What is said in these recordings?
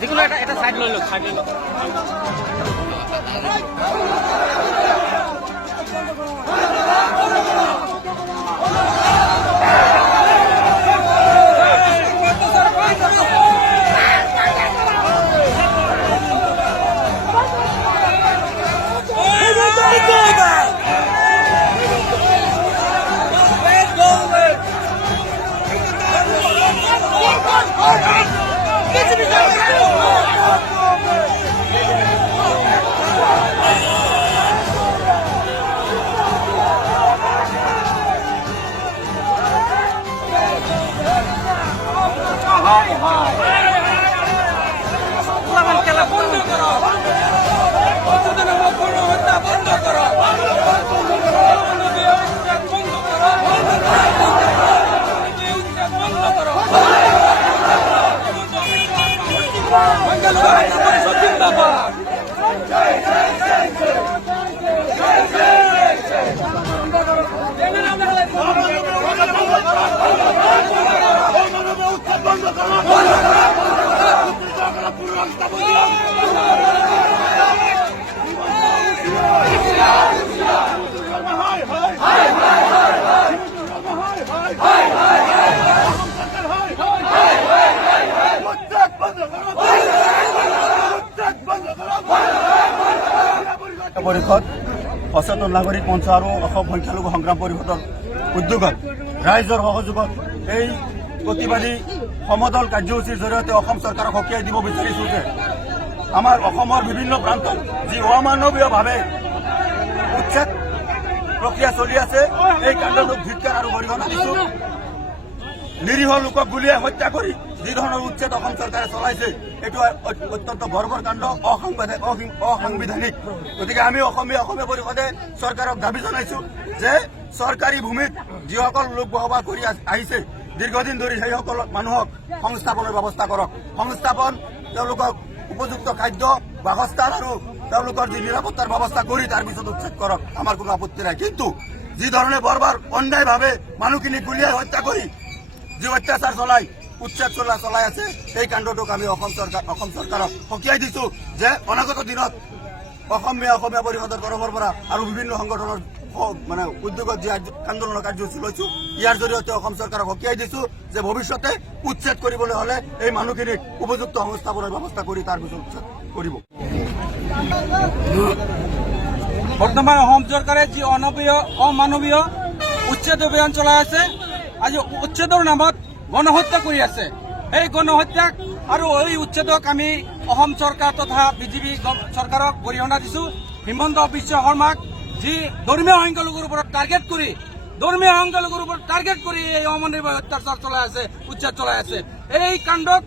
যিকোনো এটা সাইড লৈ লওক परिषद सचेतन नागरिक मंच और संख्यालघु संग्राम परिषदर उद्योगत राइजर सहयोगत এই प्रतिबादी समदल कार्यसूचीर जरिए सरकार সকীয়াই দিব বিচাৰিছো যে আমাৰ অসমৰ বিভিন্ন প্ৰান্তত যি অমানৱীয় ভাৱে উচ্ছেদ প্ৰক্ৰিয়া চলি আছে এই কাণ্ডটোক ধিক্কাৰ আৰু গৰিহণা দিছো। নিৰীহ লোকক গুলিয়াই হত্যা কৰি যি ধৰণৰ উচ্ছেদ অসম চৰকাৰে চলাইছে এটো অত্যন্ত বৰ্বৰ কাণ্ড, অসাংবিধানিক। গতিকে আমি অসমীয়া পৰিষদে চৰকাৰক দাবী জনাইছো যে চৰকাৰী ভূমিত যিসকল লোক বসবাস কৰি আহিছে দীৰ্ঘদিন ধৰি সেইসকল মানুহক সংস্থাপনৰ ব্যৱস্থা কৰক। সংস্থাপন, তেওঁলোকক উপযুক্ত খাদ্য, বাসস্থান আৰু তেওঁলোকৰ যি নিৰাপত্তাৰ ব্যৱস্থা কৰি তাৰ পিছত উচ্ছেদ কৰক। আমাৰ কোনো আপত্তি নাই, কিন্তু যি ধৰণে বৰ্বৰ অন্যায়ভাৱে মানুহখিনি গুলিয়াই হত্যা কৰি যি অত্যাচাৰ চলাই উচ্ছেদ চলাই আছে এই কাণ্ডটোক আমি অসম চৰকাৰক সকীয়াই দিছো যে অনাগত দিনত অসমীয়া পৰিষদৰ তৰফৰ পৰা আৰু বিভিন্ন সংগঠনৰ উদ্যোগত যি আন্দোলনৰ কাৰ্যসূচী লৈছো ইয়াৰ জৰিয়তে অসম চৰকাৰক সকীয়াই দিছো যে ভৱিষ্যতে উচ্ছেদ কৰিবলৈ হলে এই মানুহখিনিক উপযুক্ত সংস্থাপনৰ ব্যৱস্থা কৰি তাৰ পিছত উচ্ছেদ কৰিব। বৰ্তমান অসম চৰকাৰে যি অমানৱীয় উচ্ছেদ অভিযান চলাই আছে, আজি উচ্ছেদৰ নামত গণহত্যা কৰি আছে। এই গণহত্যাক আৰু এই উচ্ছেদক আমি অসম চৰকাৰ তথা বিজেপি চৰকাৰক গৰিহণা দিছো। হিমন্ত বিশ্ব শৰ্মাক যি ধৰ্মীয় সংখ্যালঘুৰ ওপৰত টাৰ্গেট কৰি এই অমানৱীয় অত্যাচাৰ চলাই আছে, উচ্ছেদ চলাই আছে। এই কাণ্ডক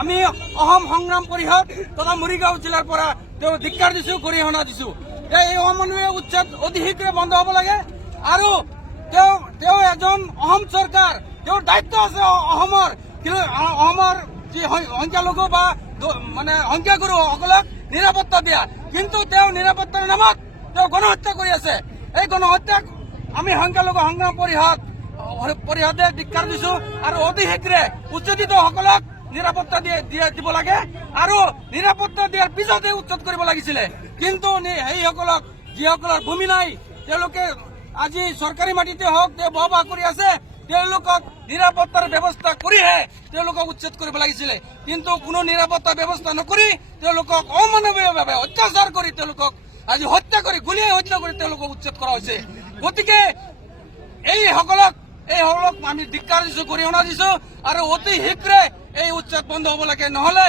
আমি অসম সংগ্ৰাম পৰিষদ তথা মৰিগাঁও জিলাৰ পৰা তেওঁ ধিক্কাৰ দিছো, গৰিহণা দিছো। এই অমানৱীয় উচ্ছেদ অতি শীঘ্ৰে বন্ধ হ'ব লাগে আৰু তেওঁ এজন অসম চৰকাৰ, তেওঁৰ দায়িত্ব আছে অসমৰ যি সংখ্যালঘু বা সংখ্যাগুৰুসকলক নিৰাপত্তা দিয়া, কিন্তু তেওঁ নিৰাপত্তাৰ নামত তেওঁ গণহত্যা কৰি আছে। এই গণহত্যাক আমি সংখ্যালঘু সংগ্ৰাম পৰিষদে ধিক্কাৰ দিছো আৰু অতি শীঘ্ৰে উচ্ছেদিতসকলক নিৰাপত্তা দিব লাগে আৰু নিৰাপত্তা দিয়াৰ পিছতে উচ্ছেদ কৰিব লাগিছিলে। কিন্তু সেইসকলক যিসকলৰ ভূমি নাই, তেওঁলোকে আজি চৰকাৰী মাটিতে হওক তেওঁ বসবাস কৰি আছে, তেওঁলোকক নিৰাপত্তাৰ ব্যৱস্থা কৰিহে তেওঁলোকক উচ্ছেদ কৰিব লাগিছিলে। কিন্তু কোনো নিৰাপত্তা ব্যৱস্থা নকৰি তেওঁলোকক অমানৱীয়ভাৱে অত্যাচাৰ কৰি তেওঁলোকক আজি গুলিয়াই হত্যা কৰি তেওঁলোকক উচ্ছেদ কৰা হৈছে। গতিকে এইসকলক আমি ধিক্কাৰ দিছো, গৰিহণা দিছো আৰু অতি শীঘ্ৰে এই উচ্ছেদ বন্ধ হ'ব লাগে, নহলে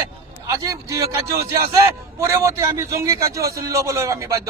আজি যি কাৰ্যসূচী আছে পৰৱৰ্তী আমি জংগী কাৰ্যসূচী ল'বলৈ আমি বাধ্য।